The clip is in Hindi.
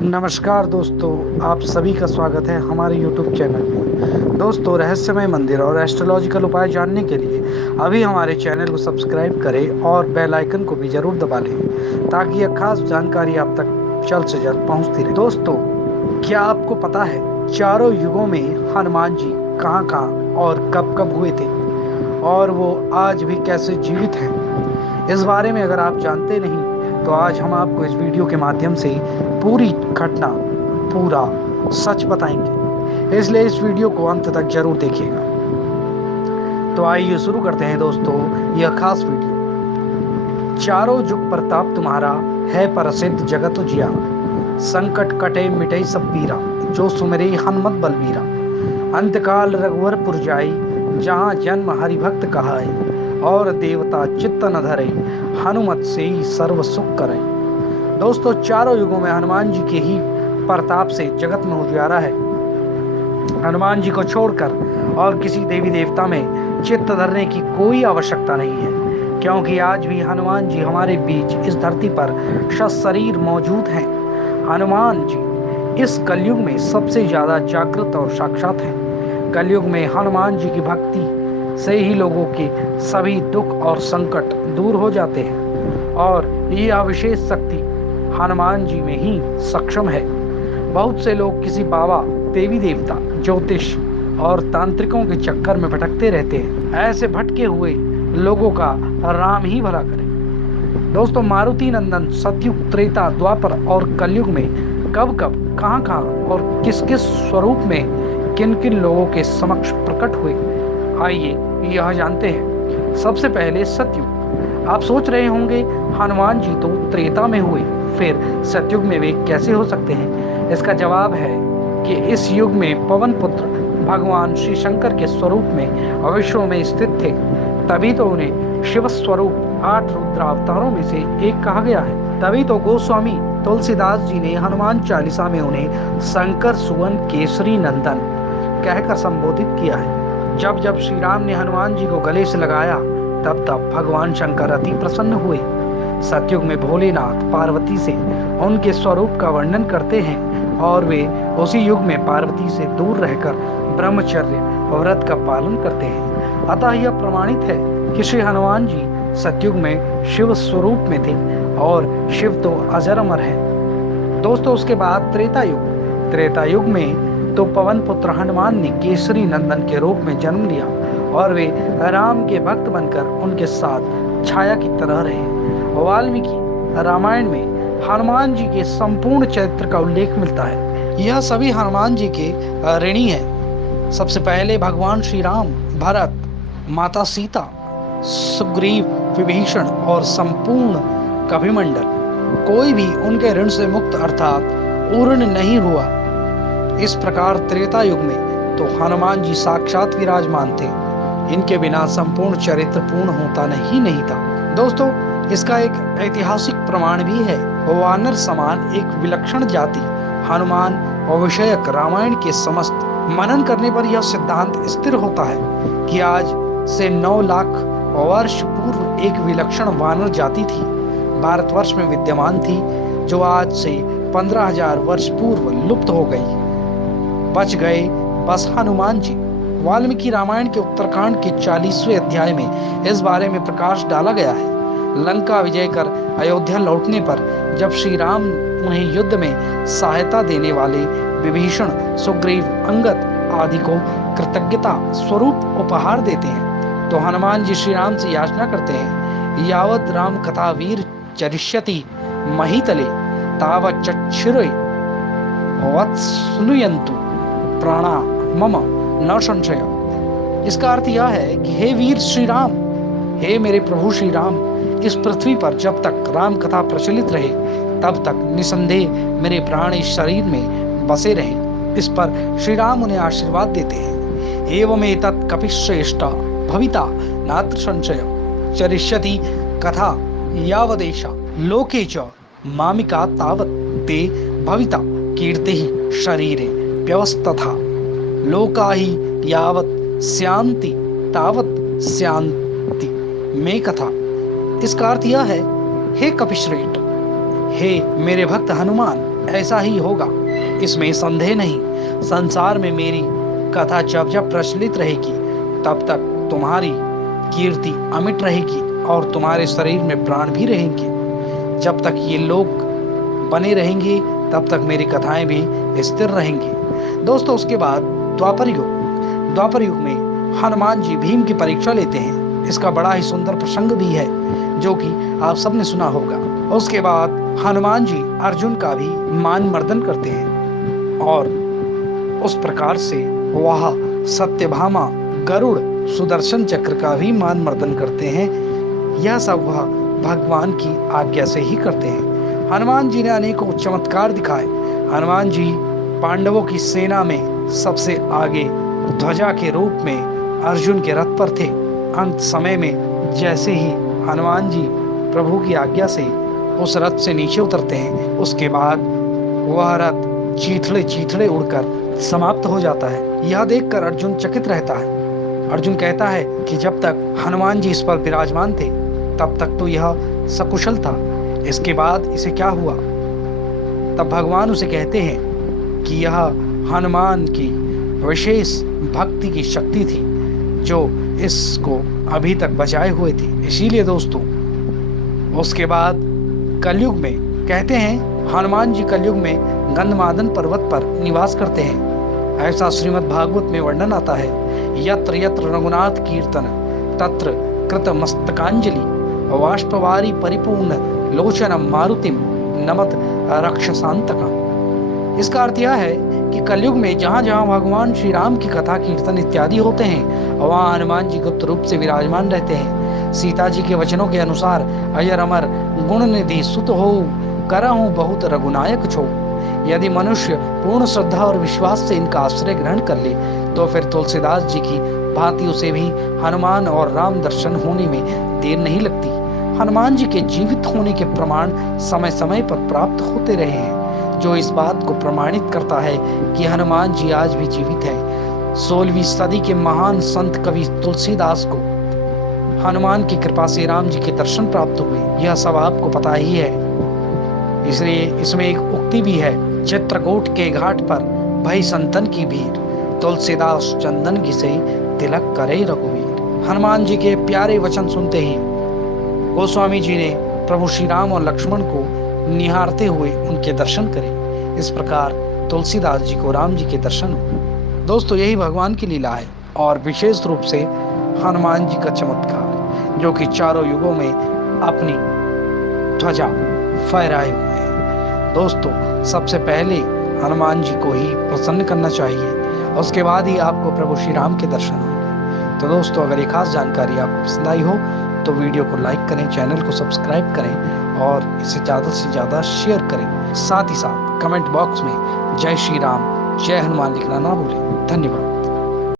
नमस्कार दोस्तों, आप सभी का स्वागत है हमारे YouTube चैनल में। दोस्तों, रहस्यमय मंदिर और एस्ट्रोलॉजिकल उपाय जानने के लिए अभी हमारे चैनल को सब्सक्राइब करें और बेल आइकन को भी जरूर दबा लें ताकि यह खास जानकारी आप तक जल्द से जल्द पहुंचती रहे। दोस्तों, क्या आपको पता है चारों युगों में हनुमान जी कहाँ और कब हुए थे और वो आज भी कैसे जीवित हैं? इस बारे में अगर आप जानते नहीं तो आज हम आपको इस वीडियो के माध्यम से पूरी घटना, पूरा सच बताएंगे, इसलिए इस वीडियो को अंत तक जरूर देखिएगा। तो आइए शुरू करते हैं दोस्तों यह खास वीडियो। चारों जुग प्रताप तुम्हारा, है प्रसिद्ध जगत उजियारा। संकट कटे मिटे सब पीरा, जो सुमिरे हनुमत बलबीरा। अंतकाल रघुवरपुर जाई, जहाँ जन्म हरिभक्त कहाई। और देवता चित्त न धरे, हनुमत से ही सर्व सुख करे। दोस्तों, चारों युगों में हनुमान जी के ही प्रताप से जगत में उजियारा है। हनुमान जी को छोड़कर और किसी देवी देवता में चित्त धरने की कोई आवश्यकता नहीं है, क्योंकि आज भी हनुमान जी हमारे बीच इस धरती पर सशरीर मौजूद हैं। हनुमान जी इस कलयुग में सबसे ज्यादा जागृत और साक्षात हैं। कलयुग में हनुमान जी की भक्ति से ही लोगों के सभी दुख और संकट दूर हो जाते हैं और यह विशेष शक्ति हनुमान जी में ही सक्षम है। बहुत से लोग किसी बाबा, देवी देवता, ज्योतिष और तांत्रिकों के चक्कर में भटकते रहते हैं। ऐसे भटके हुए लोगों का राम ही भला करे। दोस्तों, मारुति नंदन सतयुग, त्रेता, द्वापर और कलयुग में कब कहाँ और किस किस स्वरूप में किन किन लोगों के समक्ष प्रकट हुए, आइए यह जानते हैं। सबसे पहले सतयुग। आप सोच रहे होंगे हनुमान जी तो त्रेता में हुए, फिर सतयुग में वे कैसे हो सकते हैं? इसका जवाब है कि इस युग में पवन पुत्र भगवान श्री शंकर के स्वरूप में विश्व में स्थित थे, तभी तो उन्हें शिव स्वरूप 8 रुद्रावतारों में से एक कहा गया है। तभी तो गोस्वामी तुलसीदास जी ने हनुमान चालीसा में उन्हें शंकर सुवन केसरी नंदन कहकर संबोधित किया है। जब जब श्री राम ने हनुमान जी को गले से लगाया, तब तब भगवान शंकर अति प्रसन्न हुए। सतयुग में भोलेनाथ पार्वती से उनके स्वरूप का वर्णन करते हैं और वे उसी युग में पार्वती से दूर रहकर ब्रह्मचर्य व्रत का पालन करते हैं। अतः यह प्रमाणित है कि श्री हनुमान जी सतयुग में शिव स्वरूप में थे और शिव तो अजर अमर है। दोस्तों, उसके बाद त्रेता युग में तो पवन पुत्र हनुमान ने केसरी नंदन के रूप में जन्म लिया और वे राम के भक्त बनकर उनके साथ छाया की तरह रहे। वाल्मीकि रामायण में हनुमान जी के संपूर्ण चरित्र का उल्लेख मिलता है। यह सभी हनुमान जी के ऋणी हैं। सबसे पहले भगवान श्री राम, भरत, माता सीता, सुग्रीव, विभीषण और संपूर्ण कविमंडल, कोई भी उनके ऋण से मुक्त अर्थात ऊर्ण नहीं हुआ। इस प्रकार त्रेता युग में तो हनुमान जी साक्षात विराजमान थे। इनके बिना संपूर्ण चरित्र पूर्ण होता नहीं था। दोस्तों, इसका एक ऐतिहासिक प्रमाण भी है। वानर समान एक विलक्षण जाति हनुमान और विषयक रामायण के समस्त मनन करने पर यह सिद्धांत स्थिर होता है कि आज से 9 लाख वर्ष पूर्व एक विलक्षण वानर जाति थी, भारतवर्ष में विद्यमान थी, जो आज से 15,000 वर्ष पूर्व लुप्त हो गई। बच गए बस हनुमान जी। वाल्मीकि रामायण के उत्तरकांड के 40वें अध्याय में इस बारे में प्रकाश डाला गया है। लंका विजय कर अयोध्या लौटने पर जब श्री राम उन्हें युद्ध में सहायता देने वाले विभीषण, सुग्रीव, अंगद आदि को कृतज्ञता स्वरूप उपहार देते हैं, तो हनुमान जी श्री राम से याचना करते हैं, यावत राम कथा वीर चरिष्यति महीतले तावत् चक्षुरे वत्सनुयन्तु प्राणा मम न संशय। इसका अर्थ यह है कि हे वीर श्री राम, हे मेरे प्रभु श्री राम, इस पृथ्वी पर जब तक राम कथा प्रचलित रहे तब तक निसंदेह मेरे प्राण इस शरीर में बसे रहे। इस पर श्री राम उन्हें आशीर्वाद देते हैं, एवमेतत् कपिश्रेष्ठ भविता नात्र संशय चरिष्यति कथा यावदेशा लोके च मामिका तावत् ते भविता कीर्तिः शरीरे व्यवस्था लोका ही यावत् स्यांति तावत् स्यांति में कथा। इसका अर्थ यह है, हे कपिश्रेष्ठ, हे मेरे भक्त हनुमान, ऐसा ही होगा, इसमें संदेह नहीं। संसार में मेरी कथा जब जब प्रचलित रहेगी, तब तक तुम्हारी कीर्ति अमिट रहेगी और तुम्हारे शरीर में प्राण भी रहेंगे। जब तक ये लोग बने रहेंगे, तब तक मेरी कथाएं भी स्थिर रहेंगी। दोस्तों, उसके बाद द्वापर युग में हनुमान जी भीम की परीक्षा लेते हैं। इसका बड़ा ही सुंदर प्रसंग भी है, जो कि आप सबने सुना होगा। उसके बाद हनुमान जी अर्जुन का भी मान मर्दन करते हैं और उस प्रकार से वह सत्यभामा, गरुड़, सुदर्शन चक्र का भी मान मर्दन करते हैं। यह सब वह भगवान की आज्ञा से ही करते हैं। हनुमान जी ने अनेकों चमत्कार दिखाए। हनुमान जी पांडवों की सेना में सबसे आगे ध्वजा के रूप में अर्जुन के रथ पर थे। अंत समय में जैसे ही हनुमान जी प्रभु की आज्ञा से उस रथ से नीचे उतरते हैं, उसके बाद वह रथ चीथड़े चीथड़े उड़कर समाप्त हो जाता है। यह देखकर अर्जुन चकित रहता है। अर्जुन कहता है कि जब तक हनुमान जी इस पर विराजमान थे, तब तक तो यह सकुशल था। इसके बाद इसे क्या हुआ? तब भगवान उसे कहते हैं कि यह हनुमान की विशेष भक्ति की शक्ति थी, जो इसको अभी तक बचाए हुए थी। इसीलिए दोस्तों, उसके बाद कलयुग में कहते हैं हनुमान जी कलयुग में गंधमादन पर्वत पर निवास करते हैं। ऐसा श्रीमद् भागवत में वर्णन आता है, यत्र यत्र रघुनाथ कीर्तन तत्र कृत मस्तकांजलि वाष्पवारी परिपूर्ण लोचनम मारुतिम नमत रक्षसांतकम। इसका अर्थ यह है कि कलयुग में जहाँ जहाँ भगवान श्री राम की कथा कीर्तन इत्यादि होते हैं, वहाँ हनुमान जी गुप्त रूप से विराजमान रहते हैं। सीता जी के वचनों के अनुसार अजर अमर गुण निधि सुत हो करहु बहुत रघुनायक छो। यदि मनुष्य पूर्ण श्रद्धा और विश्वास से इनका आश्रय ग्रहण कर ले, तो फिर तुलसीदास जी की भांति उसे भी हनुमान और राम दर्शन होने में देर नहीं लगती। हनुमान जी के जीवित होने के प्रमाण समय समय पर प्राप्त होते रहे हैं, जो इस बात को प्रमाणित करता है कि हनुमान जी आज भी जीवित हैं। 16वीं सदी के महान संत कवि तुलसीदास को हनुमान की कृपा से राम जी के दर्शन प्राप्त हुए, यह सब आपको पता ही है। इसलिए इसमें एक उक्ति भी है, चित्रकूट के घाट पर भई संतन की भीड़, तुलसीदास चंदन घिसे तिलक करे रघुवीर। हनुमान जी के प्यारे वचन सुनते ही गोस्वामी जी ने प्रभु श्री राम और लक्ष्मण को निहारते हुए उनके दर्शन करे। इस प्रकार तुलसीदास जी को राम जी के दर्शन हुए। दोस्तों, यही भगवान की लीला है और विशेष रूप से हनुमान जी का चमत्कार, जो कि चारों युगों में अपनी ध्वजा फहराए हुए हैं। दोस्तों, सबसे पहले हनुमान जी को ही प्रसन्न करना चाहिए, उसके बाद ही आपको प्रभु श्री राम के दर्शन होंगे। तो दोस्तों, अगर ये खास जानकारी आपको पसंद आई हो तो वीडियो को लाइक करें, चैनल को सब्सक्राइब करें और इसे ज़्यादा से ज़्यादा शेयर करें। साथ ही साथ कमेंट बॉक्स में जय श्री राम, जय हनुमान लिखना ना भूलें। धन्यवाद।